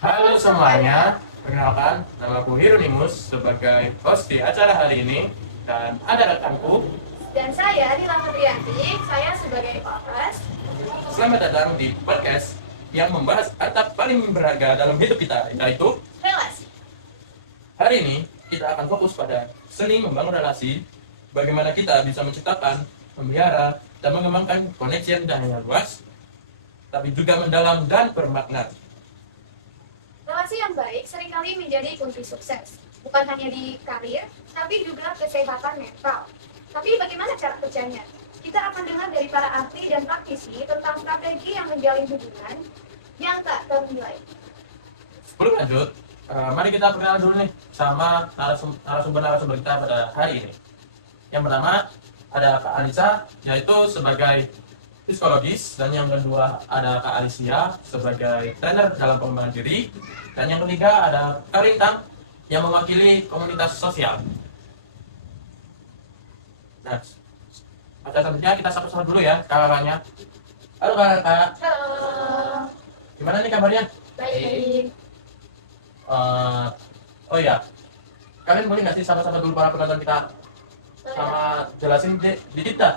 Halo semuanya, perkenalkan nama aku Hirunimus sebagai host di acara hari ini dan ada rekanku. Dan saya Nila Febrianti, saya sebagai host. Selamat datang di podcast yang membahas atap paling berharga dalam hidup kita, yaitu Relasi. hari ini kita akan fokus pada seni membangun relasi, bagaimana kita bisa menciptakan, memelihara, dan mengembangkan koneksi yang tidak hanya luas, tapi juga mendalam dan bermakna. Relasi yang baik seringkali menjadi kunci sukses, bukan hanya di karir, tapi juga kesehatan mental. Tapi bagaimana cara kerjanya? Kita akan dengar dari para ahli dan praktisi tentang strategi yang menjalin hubungan yang tak ternilai. Sebelum lanjut, mari kita perkenalan dulu nih sama narasumber kita pada hari ini. Yang pertama ada Kak Alisa, yaitu sebagai psikologis, dan yang kedua ada Kak Alicia sebagai trainer dalam pengembangan diri, dan yang ketiga ada Kak Lintang yang mewakili komunitas sosial. Nah, pada selanjutnya kita sapa-sapa dulu ya kakaknya. Halo kakak, Halo. gimana nih kabarnya? Baik. Eh, oh iya, kalian boleh nggak sih sama-sama dulu para penonton kita sama jelasin dikit dah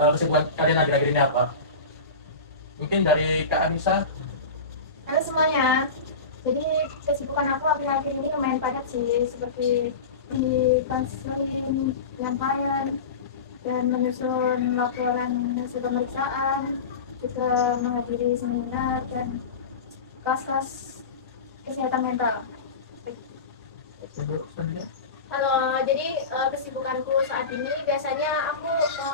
kesibukan kalian akhir-akhir ini apa? Mungkin dari Kak Anissa. Halo semuanya. Jadi kesibukan aku akhir-akhir ini lumayan padat sih, seperti di konseling penyampaian dan menyusun laporan hasil pemeriksaan, juga menghadiri seminar dan kelas-kelas kesehatan mental. Halo, jadi kesibukanku saat ini biasanya aku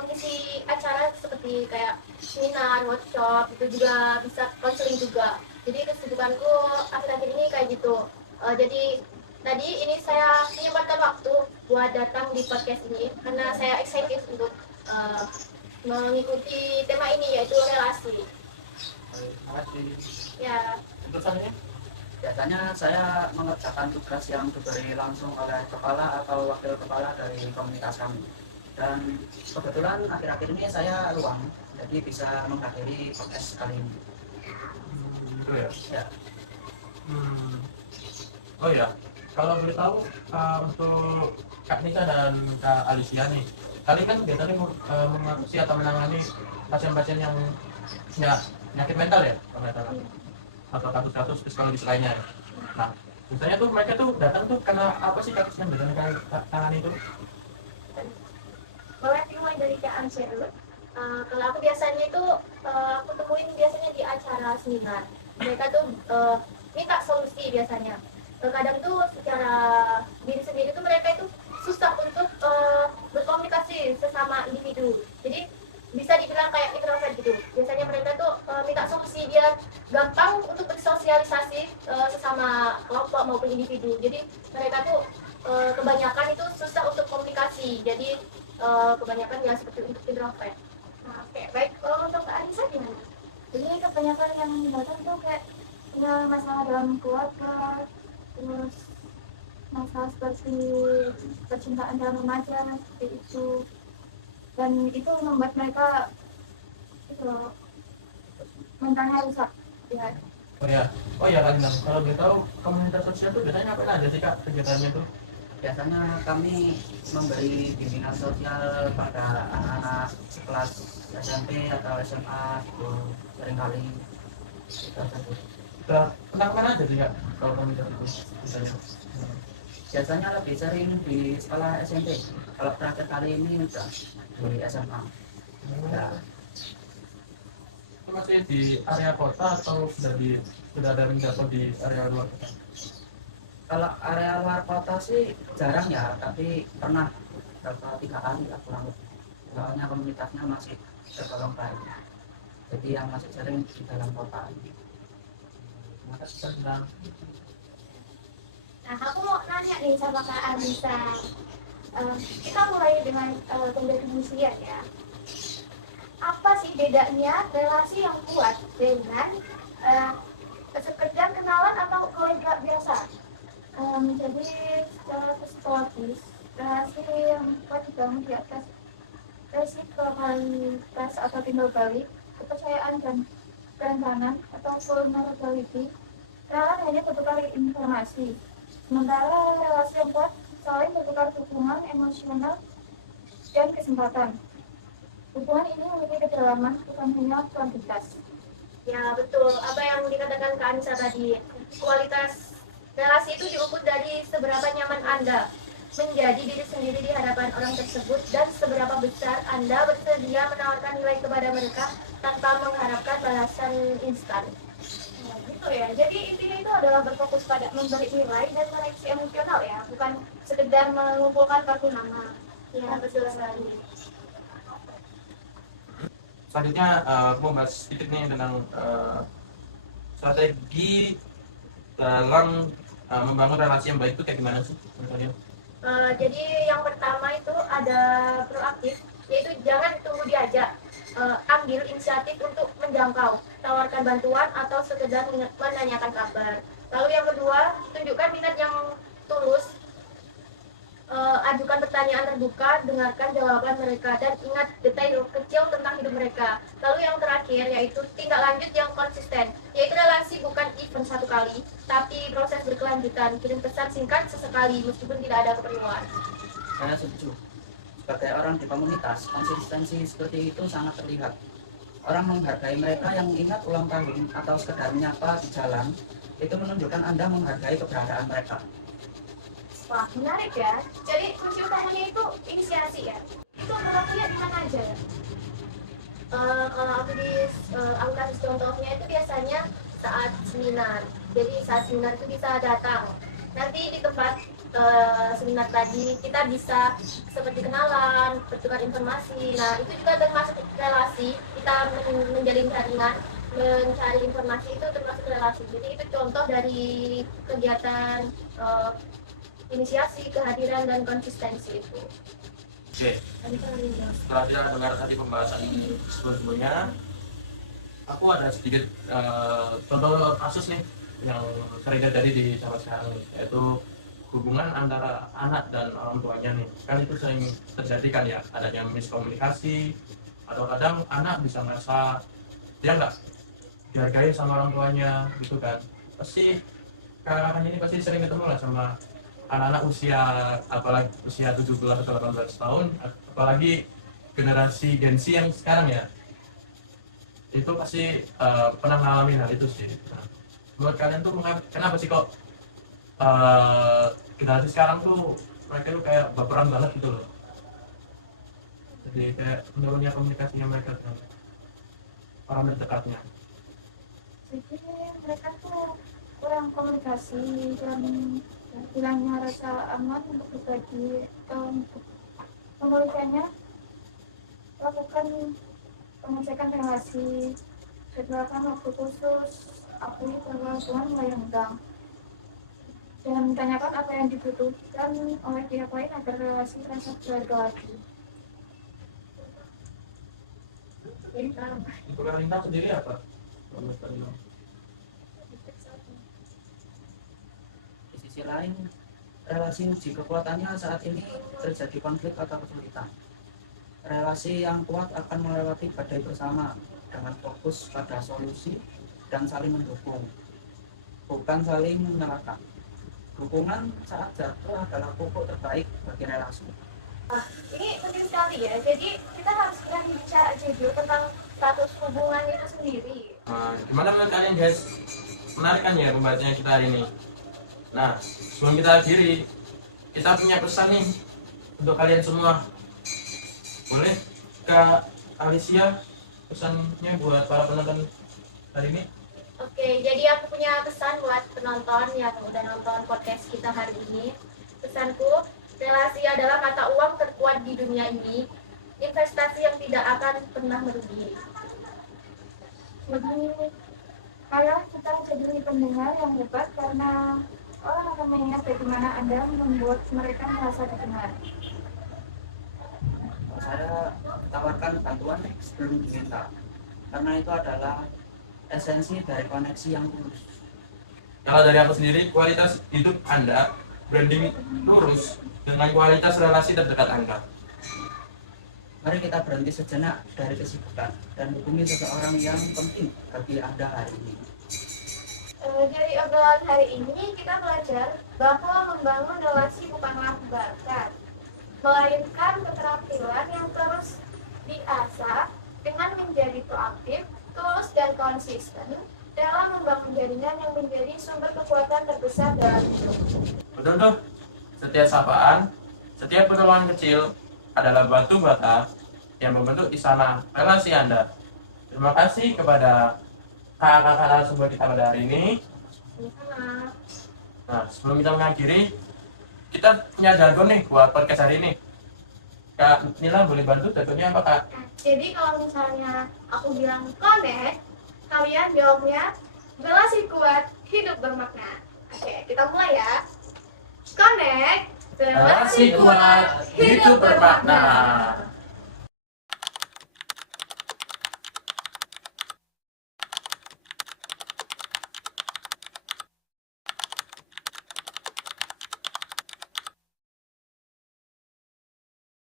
ngisi acara seperti kayak seminar, workshop, itu juga bisa konseling juga. Jadi kesibukanku akhir-akhir ini kayak gitu. Jadi tadi ini saya menyempatkan waktu buat datang di podcast ini karena saya excited untuk mengikuti tema ini yaitu relasi. Terima kasih. Ya. Utusannya? Biasanya saya mengerjakan tugas yang diberi langsung oleh kepala atau wakil kepala dari komunitas kami. Dan kebetulan akhir-akhir ini saya luang, jadi bisa menghadiri podcast kali ini. Gitu ya. Ya, Oh ya, kalau boleh tahu untuk Kak Nisa dan Kak Alicia nih, kalian kan biasanya mengatasi atau menangani pasien-pasien yang punya penyakit mental ya, kalau nggak salah, atau kasus-kasus psikologis lainnya. Nah, biasanya tuh mereka tuh datang tuh karena apa sih kasus yang biasanya kalian tangani itu? Boleh dimulai dari Kak Ansya dulu. Kalau aku biasanya itu aku temuin biasanya di acara seminar. Mereka tuh minta solusi biasanya. Kadang tuh secara diri sendiri tuh mereka itu susah untuk berkomunikasi sesama individu. Jadi bisa dibilang kayak introvert gitu. Biasanya mereka tuh minta solusi biar gampang untuk bersosialisasi sesama kelompok maupun individu. Jadi mereka tuh kebanyakan itu susah untuk komunikasi. Jadi kebanyakan ya seperti untuk introvert. Nah, oke, baik. Kalau untuk Kak Anissa gimana? Jadi kebanyakan yang datang tuh kayak punya masalah dalam keluarga, terus masalah seperti percintaan dalam remaja seperti itu, dan itu membuat mereka itu loh, mentalnya rusak ya. Oh ya Kak Lintang, kalau kita tahu komunitas sosial tuh biasanya ngapain aja sih Kak kegiatannya tuh? biasanya kami memberi bimbingan sosial pada anak-anak kelas SMP atau SMA itu seringkali kita sebut. Tentang mana aja sih Kak kalau komunitas itu biasanya? Biasanya lebih sering di sekolah SMP. Kalau terakhir kali ini udah di SMA. Ya, Itu masih di area kota atau sudah ada jatuh di area luar kota? kalau area luar kota sih jarang ya, tapi pernah beberapa 3 kali lah kurang lebih. Soalnya komunitasnya masih tergolong baik. Jadi yang masih sering di dalam kota. Maka tentang Nah, aku mau nanya nih sama Kak Anissa. Kita mulai dengan pendefinisian ya. Apa sih bedanya relasi yang kuat dengan uh, sekedar kenalan atau kolega biasa? Jadi secara psikologis, relasi yang kuat dibangun di atas resiprokalitas atau timbal balik, kepercayaan dan kerentanan atau vulnerability. Kenalan hanya hanya bertukar informasi. Sementara relasi yang kuat saling bertukar dukungan emosional dan kesempatan. Hubungan ini memiliki kedalaman, bukan hanya kuantitas. Ya betul, apa yang dikatakan Kak Anissa tadi, kualitas relasi itu diukur dari seberapa nyaman Anda menjadi diri sendiri di hadapan orang tersebut dan seberapa besar Anda bersedia menawarkan nilai kepada mereka tanpa mengharapkan balasan instan. Nah, gitu ya. Jadi intinya itu adalah berfokus pada memberi nilai dan koneksi emosional ya, bukan sekedar mengumpulkan kartu nama. Ya betul sekali. Selanjutnya aku mau bahas sedikit nih tentang strategi dalam membangun relasi yang baik itu kayak gimana sih menurut kalian? Jadi yang pertama itu ada proaktif, yaitu jangan tunggu diajak. Ambil inisiatif untuk menjangkau, tawarkan bantuan atau sekedar menanyakan kabar. Lalu yang kedua, tunjukkan minat yang tulus. Ajukan pertanyaan terbuka, dengarkan jawaban mereka, dan ingat detail kecil tentang hidup mereka. Lalu yang terakhir yaitu tindak lanjut yang konsisten, yaitu relasi bukan event satu kali, tapi proses berkelanjutan. Kirim pesan singkat sesekali meskipun tidak ada keperluan. Saya setuju. Sebagai orang di komunitas, konsistensi seperti itu sangat terlihat. Orang menghargai mereka yang ingat ulang tahun atau sekedar menyapa di jalan, itu menunjukkan Anda menghargai keberadaan mereka. Wah, menarik ya. Jadi kunci utamanya itu inisiasi ya. Itu berlakunya di mana aja ya? Kalau aku kasih contohnya itu biasanya saat seminar. Jadi saat seminar itu bisa datang. Nanti di tempat seminar tadi kita bisa seperti kenalan, bertukar informasi. Nah itu juga termasuk relasi. Kita menjalin jaringan, mencari informasi itu termasuk relasi. Jadi itu contoh dari kegiatan inisiasi, kehadiran, dan konsistensi itu. Oke, setelah kita dengar tadi pembahasan sebelumnya, aku ada sedikit contoh kasus nih yang sering terjadi di zaman sekarang nih, yaitu hubungan antara anak dan orang tuanya nih. Kan itu sering terjadi kan ya, adanya miskomunikasi, atau kadang anak bisa merasa dia nggak dihargai sama orang tuanya gitu kan. Pasti kakaknya ini pasti sering ketemu lah sama anak-anak usia, apalagi usia 17 atau 18 tahun, apalagi generasi Gen Z yang sekarang ya, itu pasti pernah mengalami hal itu sih. Nah, buat kalian tuh kenapa sih kok generasi sekarang tuh mereka tuh kayak baperan banget gitu loh, jadi kayak menurunnya komunikasinya mereka dengan orang terdekatnya. Jadi mereka tuh kurang komunikasi, hilangnya rasa aman untuk berbagi. Untuk pemulihannya, lakukan pengecekan relasi, jadwalkan waktu khusus, akui bahwa Tuhan melayangkan, dan tanyakan apa yang dibutuhkan oleh pihak lain agar relasi terasa berharga lagi. Untuk Lintang sendiri apa? Di sisi lain, relasi uji kekuatannya saat ini terjadi konflik atau kesulitan. Relasi yang kuat akan melewati badai bersama dengan fokus pada solusi dan saling mendukung, bukan saling menyalahkan. Dukungan saat jatuh adalah pokok terbaik bagi relasi. Ini penting sekali ya, jadi kita harus berani bicara aja dulu tentang status hubungan itu sendiri. Gimana menurut kalian guys? Menarik kan ya pembahasannya kita hari ini. Nah, sebelum kita akhiri, kita punya pesan nih untuk kalian semua. Boleh Kak Alicia pesannya buat para penonton hari ini? Oke, jadi aku punya pesan buat penonton yang udah nonton podcast kita hari ini. Pesanku, relasi adalah mata uang terkuat di dunia ini, investasi yang tidak akan pernah merugi. Jadi, ayo kita jadi pendengar yang hebat karena orang akan mengingat bagaimana Anda membuat mereka merasa didengar. Saya tawarkan bantuan sebelum diminta, karena itu adalah esensi dari koneksi yang tulus. Kalau dari aku sendiri, kualitas hidup Anda branding lurus dengan kualitas relasi terdekat Anda. Mari kita berhenti sejenak dari kesibukan dan hubungi seseorang yang penting bagi Anda hari ini. Jadi obrolan hari ini kita belajar bahwa membangun relasi bukanlah bakat, melainkan keterampilan yang terus diasah dengan menjadi proaktif, tulus dan konsisten dalam membangun jaringan yang menjadi sumber kekuatan terbesar dalam hidup. Betul tuh. Setiap sapaan, setiap pertemuan kecil adalah batu bata yang membentuk istana relasi Anda. Terima kasih kepada kakak-kakak narasumber kita pada hari ini. Sama-sama. Nah, sebelum kita mengakhiri, kita punya jargon nih buat podcast hari ini. Kak Nila boleh bantu jargonnya apa, Kak? Nah, jadi kalau misalnya aku bilang connect, kalian jawabnya relasi kuat, hidup bermakna. Oke, kita mulai ya. Connect, Relasi kuat, hidup bermakna.